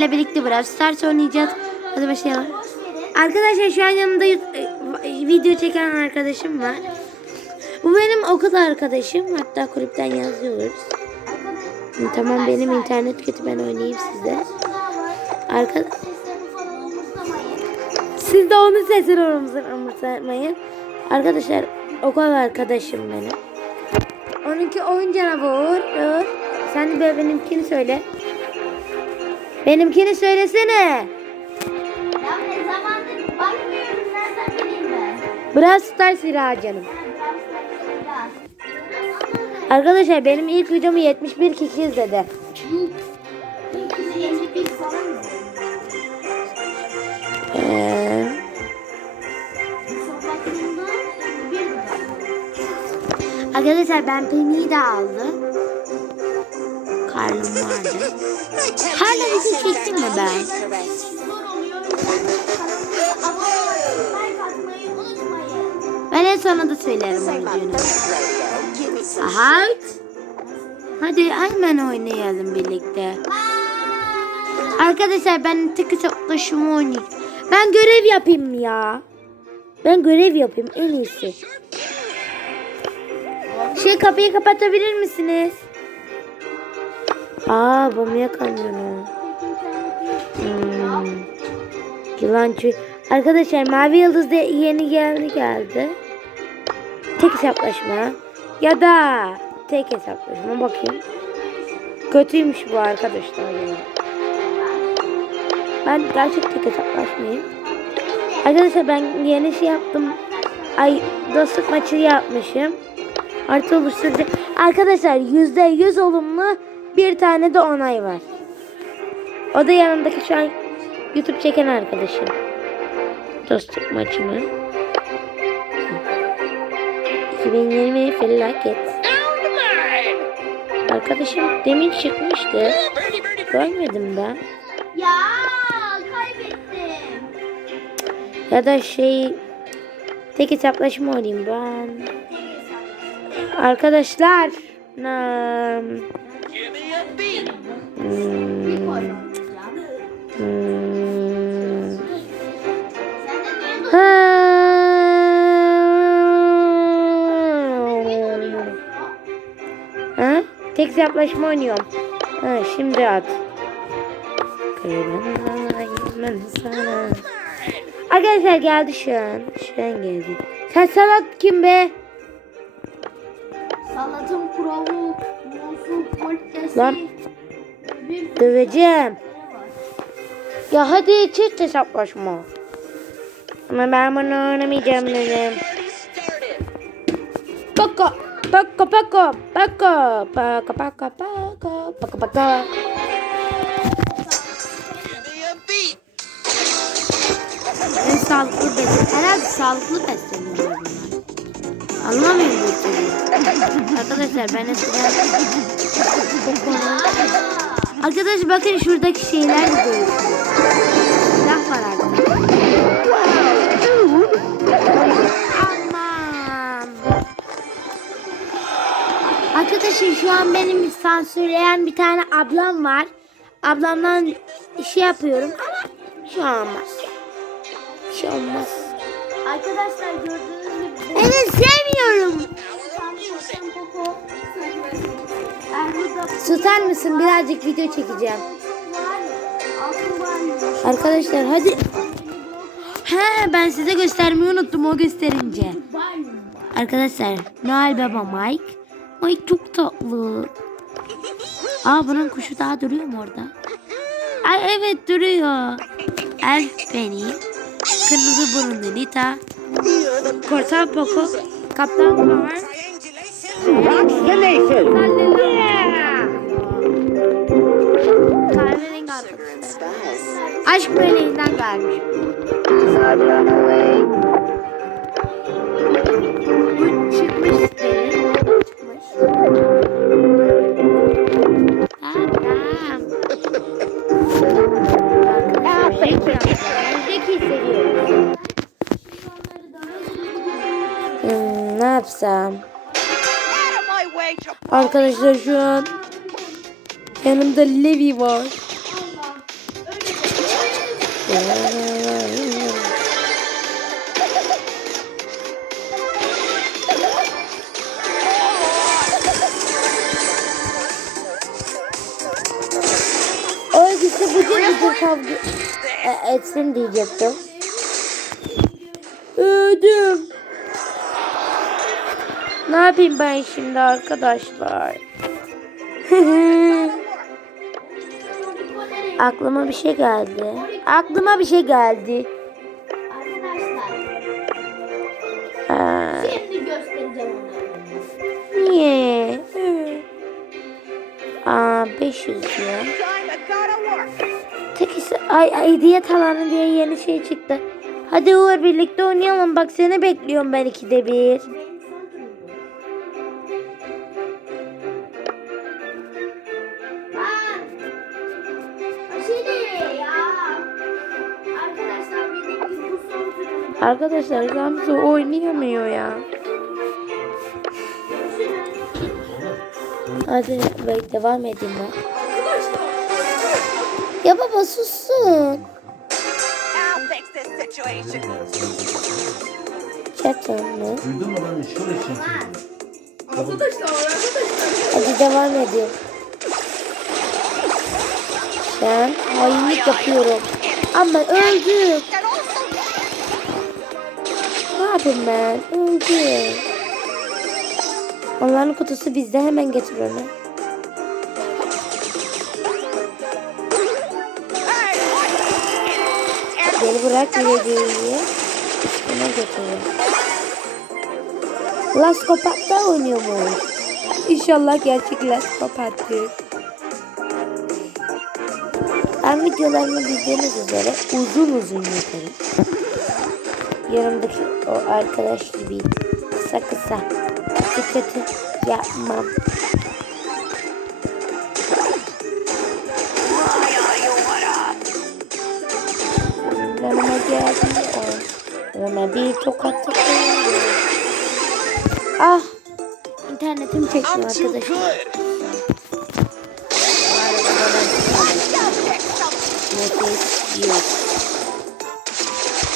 ile birlikte Brawl Stars oynayacağız. Hadi başlayalım. Arkadaşlar şu an yanımda e, video çeken arkadaşım var. Bu benim okul arkadaşım. Hatta kulüpten yazıyoruz. Tamam benim internet kötü ben oynayayım sizde. Arka... Siz de onun sesini umursa- umursamayın. Arkadaşlar okul arkadaşım benim. Onunki oyun canavarı. Uğur. Sen de benimkini söyle. Benimkini söylesene. Ya ne zamandır bakmıyorum nereden bileyim ben. Brawl Stars Zira canım. Arkadaşlar benim ilk videomu 71 kişi izledi. Ee, arkadaşlar ben Penny'yi de aldım. Karnım vardı. Hala video çektim mi ben? Ben en sonunda söylerim o videonu. Aha. Hadi hemen oynayalım birlikte. Arkadaşlar ben tek hesaplaşımı oynayayım. Ben görev yapayım ya. Ben görev yapayım en iyisi. Şey kapıyı kapatabilir misiniz? Aa Bamya kamyonu. Hmm. Yılan çö- Arkadaşlar Mavi Yıldız da yeni geldi geldi. Tek hesaplaşma. Ya da tek hesaplaşma bakayım. Kötüymüş bu arkadaşlar. Ben gerçek tek hesaplaşmayayım. Arkadaşlar ben yeni şey yaptım. Ay dostluk maçı yapmışım. Artı oluşturucu. Arkadaşlar yüzde yüz olumlu bir tane de onay var. O da yanındaki şu an YouTube çeken arkadaşım. Dostluk maçımı. 2020 felaket. Arkadaşım demin çıkmıştı. Görmedim ben. Ya kaybettim. Ya da şey tek hesaplaşma oynayayım ben. Arkadaşlar. Nam, Hmm, hmm. Sen de Ha? Tek hesaplaşma oynuyorum. Ha, şimdi at. Arkadaşlar geldi şu an. Şu an geldi. Sen salat kim be? Lan. Döveceğim. Ya hadi çift hesaplaşma. Ama ben bunu oynamayacağım dedim. Paka, paka, paka, paka, paka, paka, paka, paka, paka. En sağlıklı besin. Herhalde sağlıklı besleniyorlar bunlar. Anlamıyorum. Arkadaşlar ben eskiden. Arkadaşlar bakın şuradaki şeyler de değişiyor. Silah var artık. Aman. Arkadaşlar şu an benim sansürleyen bir tane ablam var. Ablamdan şey yapıyorum ama bir şey olmaz. Bir şey olmaz. Arkadaşlar gördüğünüz gibi. Evet sevmiyorum. Tutar mısın? Birazcık video çekeceğim. Arkadaşlar hadi. He ben size göstermeyi unuttum o gösterince. Arkadaşlar Noel Baba Mike. Ay çok tatlı. Aa bunun kuşu daha duruyor mu orada? Ay evet duruyor. Elf Penny. Kırmızı burunlu Nita. Korsan Poco. Kaptan Power. Rocks the nation. Aşk meleğinden gelmiş. Bu çıkmış siteli. Çıkmış. Adam. Zeki yaptı. Ne yapsam? Arkadaşlar şu an yanımda Levi var. İkisi bıcır bıcır kavga e, etsin diyecektim. Ödüm. Ne yapayım ben şimdi arkadaşlar? Aklıma bir şey geldi. Aklıma bir şey geldi. Arkadaşlar şimdi göstereceğim onları. niye? Aa 500 diyor. Tek ise ay, ay hediye talanı diye yeni şey çıktı. Hadi Uğur birlikte oynayalım. Bak seni bekliyorum ben ikide bir. Arkadaşlar Gamze oynayamıyor ya. Hadi bek devam edeyim ben. Ya baba sussun. Mı? Duydun mu lan şöyle. Hadi devam edeyim. Ben hainlik yapıyorum. Ama öldüm. Yapayım ben? Öldüm. Onların kutusu bizde hemen getir onu. Beni bırak geleceği. Üstüne götürün. Last Kopak'ta oynuyor? İnşallah gerçek Last Kopak'tır. Ben videolarımı bildiğiniz üzere uzun uzun yaparım. Yanımdaki o arkadaş gibi kısa kısa dikkati yapmam. Yanıma geldi. Ona bir tokat tıkıyorum. Ah! İnternetim çekmiyor arkadaşlar.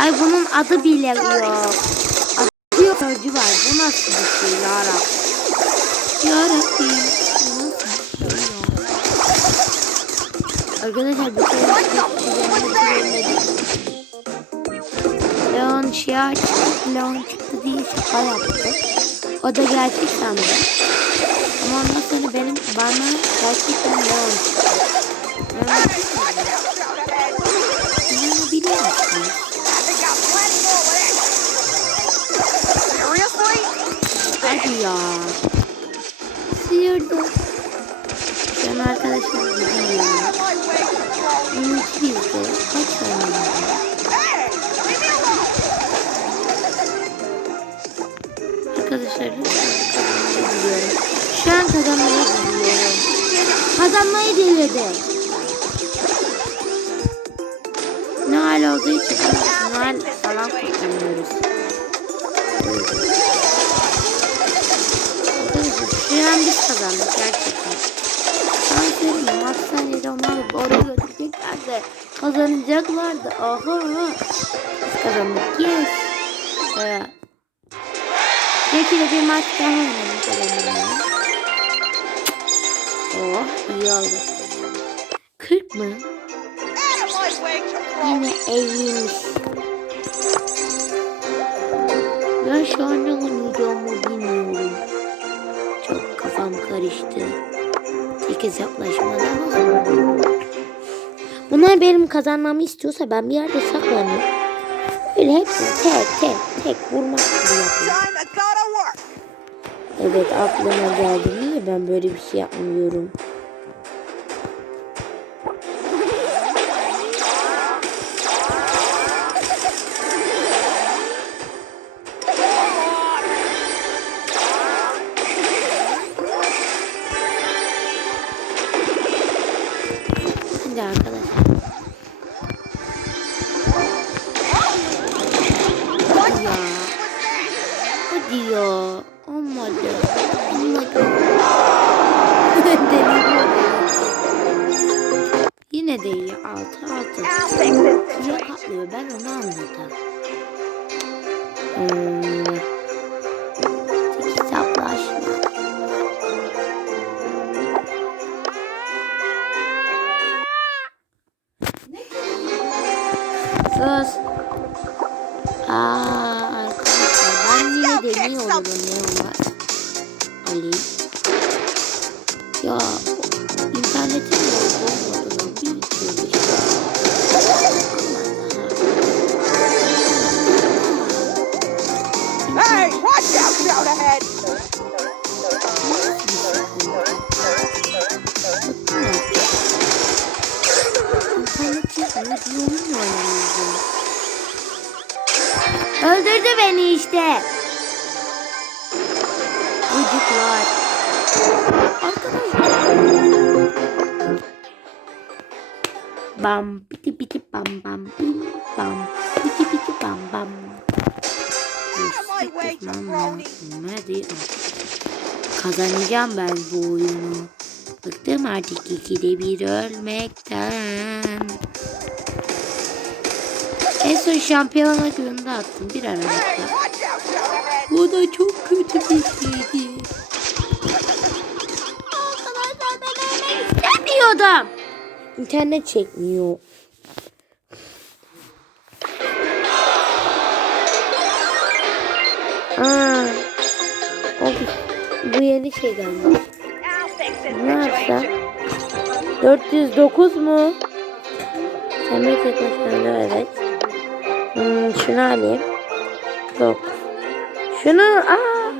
Ay bunun adı bile yok. Adı yok. Sözcü var. Bu nasıl bir şey ya Rabbim? Ya Rabbim. Bu nasıl bir şey ya? Arkadaşlar bu şey Leon şia çıktı. Leon çıktı diye şaka yaptı. O da gerçek sandı. Ama ondan sonra benim bana gerçekten Leon çıktı. Leon ya. Sıyırdı. Şu an arkadaşlar gidiyor. Unut bizde. Kaç tane. Arkadaşlar diliyorum. Şu an kazanmayı diliyorum. Kazanmayı diliyorum. Noel olduğu için Noel falan kutlamıyoruz. An biz kazandık gerçekten. Ben söyleyeyim hastanede onlar oraya götüreceklerdi. Kazanacaklardı. Aha. Biz kazandık. Yes. Ee, Belki de bir maç daha oynayalım kazanırım. Oh iyi oldu. 40 mı? Yine 50'ymiş. Ben şu an ne oynayacağımı karıştı. Tek hesaplaşmadan? Bunlar benim kazanmamı istiyorsa ben bir yerde saklanıyorum. Öyle hepsini tek tek tek vurmak gibi yapıyorum. Evet aklıma geldi. Niye ben böyle bir şey yapmıyorum? Ee, işte. Çocuklar. Arkadaşlar. Bam piti piti bam bam bim bam piti piti bam bam. Kazanacağım ben bu oyunu. Bıktım artık ikide bir ölmekten. En son şampiyonluk yılında attım bir aralıkta. Bu da çok kötü bir şeydi. Arkadaşlar ben ölmek istemiyordum. İnternet çekmiyor. Aa, o, bu yeni şey gelmiş. Ne situation. 409 mu? Semih tek başına evet. Hmm, şunu alayım. Yok. Şunu aa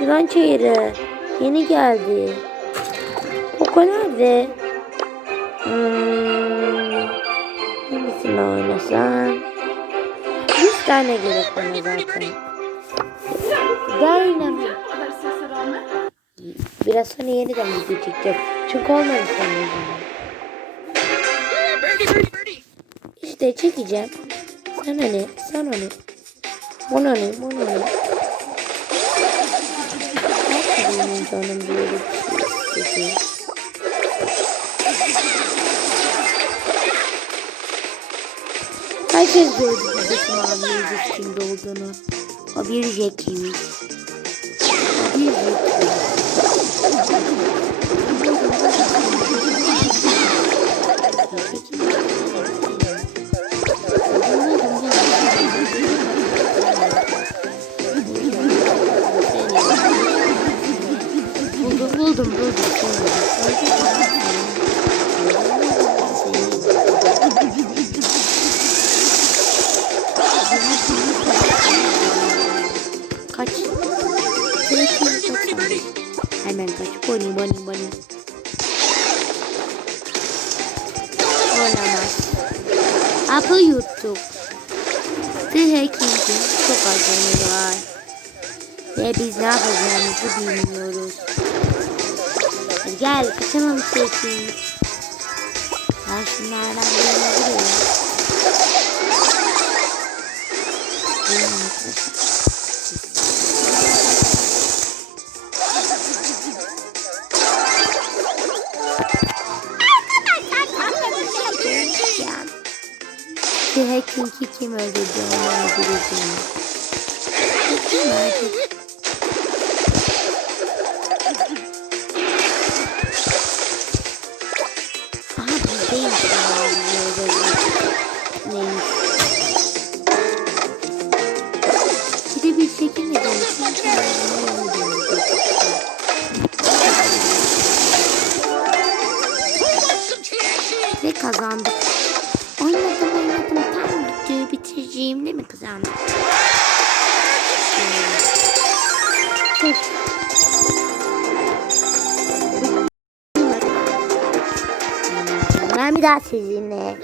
yılan çayırı. Yeni geldi. Koko nerede? Hmm, hangisini oynasam? 100 tane gerek bana zaten. Dynamite. Biraz sonra yeniden video. Çünkü olmadı yüzünden. İşte çekeceğim. Sana ne? Sana ne? Buna ne? Buna ne? Nasıl benim canım şey istedi? Herkes gördü buradaki mavi yüzük kimde olduğunu. O bir Jack'iymiş. O bir Jack'iymiş. Kaç. Hemen kaç. Boni boni boni. Olamaz. Apı yuttuk. The Hacking'in çok acemi var. Ve biz ne yapacağımızı bilmiyoruz. Gel kaçalım seçin. Ben vuruyorum. Vuruyorum arkadaşlar. Ya. The Hacking'i kim öldürdü onu öldüreceğim. Kim öldürdü? Aha Ben bir daha sizinle.